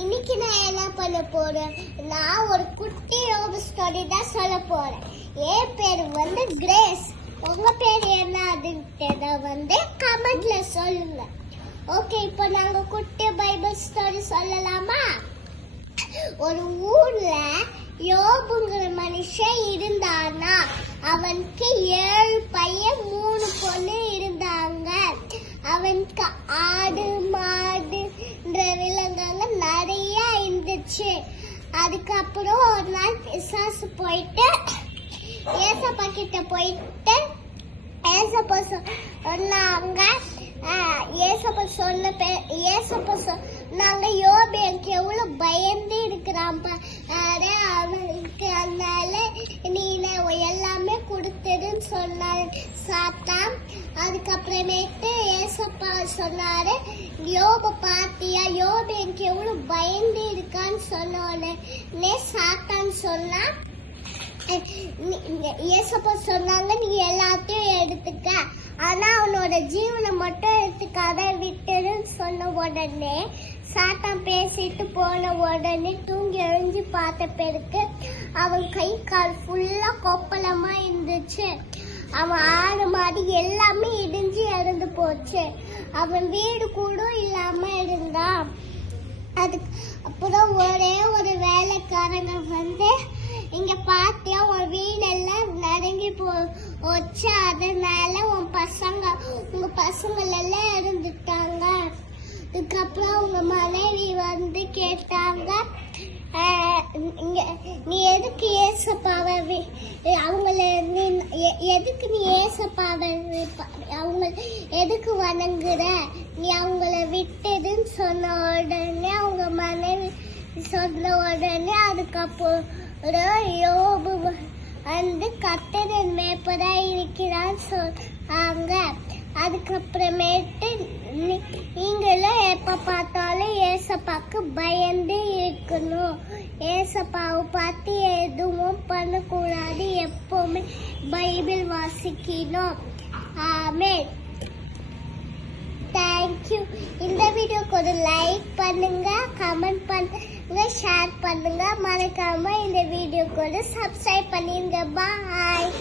இன்னைக்கு நான் என்ன பண்ண போறேன்? நான் ஒரு குட்டி யோபு ஸ்டோரி தான் சொல்ல போறேன். என் பேர் வந்து கிரேஸ். உங்க பேர் என்ன அதுன்னு கமெண்ட்ல சொல்லுங்க. ஓகே, இப்போ நாங்க குட்டி பைபிள் ஸ்டோரி சொல்லலாமா? ஒரு ஊர்ல யோபுங்கிற மனுஷன் இருந்தானா. அவனுக்கு 7 பையன் 3 பொண்ணு இருந்தாங்க. அவனுக்கு ஆடு மாடுன்ற விலங்குங்க நிறைய இருந்துச்சு. அதுக்கப்புறம் ஒரு நாள் பிசாசு போயிட்டு ஏசப்பா கிட்ட போயிட்டு ஏசப்பா சொன்னாங்க யோபு எனக்கு எவ்வளவு பயந்து இருக்கிறான் அவனுக்கு, அதனால நீ எல்லாமே கொடுத்துருன்னு சொன்னாரு சாத்தான். அதுக்கப்புறமேட்டு ஏசப்பா சொன்னாரு, யோபு பாத்தியா, யோபு எனக்கு எவ்வளவு பயந்து இருக்கான்னு சொன்னோடனே சாத்தான் சொன்னா, ஏசப்பா சொன்னாங்க நீ எல்லாத்தையும் எடுத்துக்க, ஆனா அவனோட ஜீவனை மட்டும் எடுத்துக்காத விட்டுன்னு சொன்ன உடனே சாத்தான் பேசிட்டு போன உடனே தூங்கி எழுஞ்சி பார்த்த பிறகு அவன் கை கால் ஃபுல்லா கொப்பளமா இருந்துச்சு. அவன் ஆடு மாடு எல்லாமே இடிஞ்சு இறந்து போச்சு. அவன் வீடு கூட இல்லாம இருந்தான். அதுக்கு அப்புறம் ஒரே ஒரு வேலைக்காரங்க வந்து, இங்க பாத்தியா உன் வீடெல்லாம் நடுங்கி போச்சு, அதனால உங்க பசங்க எல்லாம் இருந்துட்டாங்க. அதுக்கப்புறம் உங்க மனைவி வந்து கேட்டாங்க, நீ எதுக்கு ஏசப்பாவை எதுக்கு நீ ஏசப்பாவை அவங்க எதுக்கு வணங்குற, நீ அவங்கள விட்டதுன்னு சொன்ன உடனே அவங்க மனைவி சொன்ன உடனே அதுக்கப்புறம் யோபு வந்து கர்த்தரின் மேய்ப்பரா இருக்கிறான்னு சொன்னாங்க. அதுக்கப்புறமேட்டு நீங்களும் எப்ப பார்த்தாலும் ஏசப்பாக்கு பயந்து இருக்கணும். ஏசப்பாவை பார்த்து எதுவும் பண்ணக்கூடாது. எப்பவுமே பைபிள் வாசிக்கணும். ஆமென். தேங்க்யூ. இந்த வீடியோக்கு ஒரு லைக் பண்ணுங்க, கமெண்ட் பண்ணுங்க, ஷேர் பண்ணுங்க. மறக்காம இந்த வீடியோக்கு ஒரு சப்ஸ்கிரைப் பண்ணிருங்க. பாய்.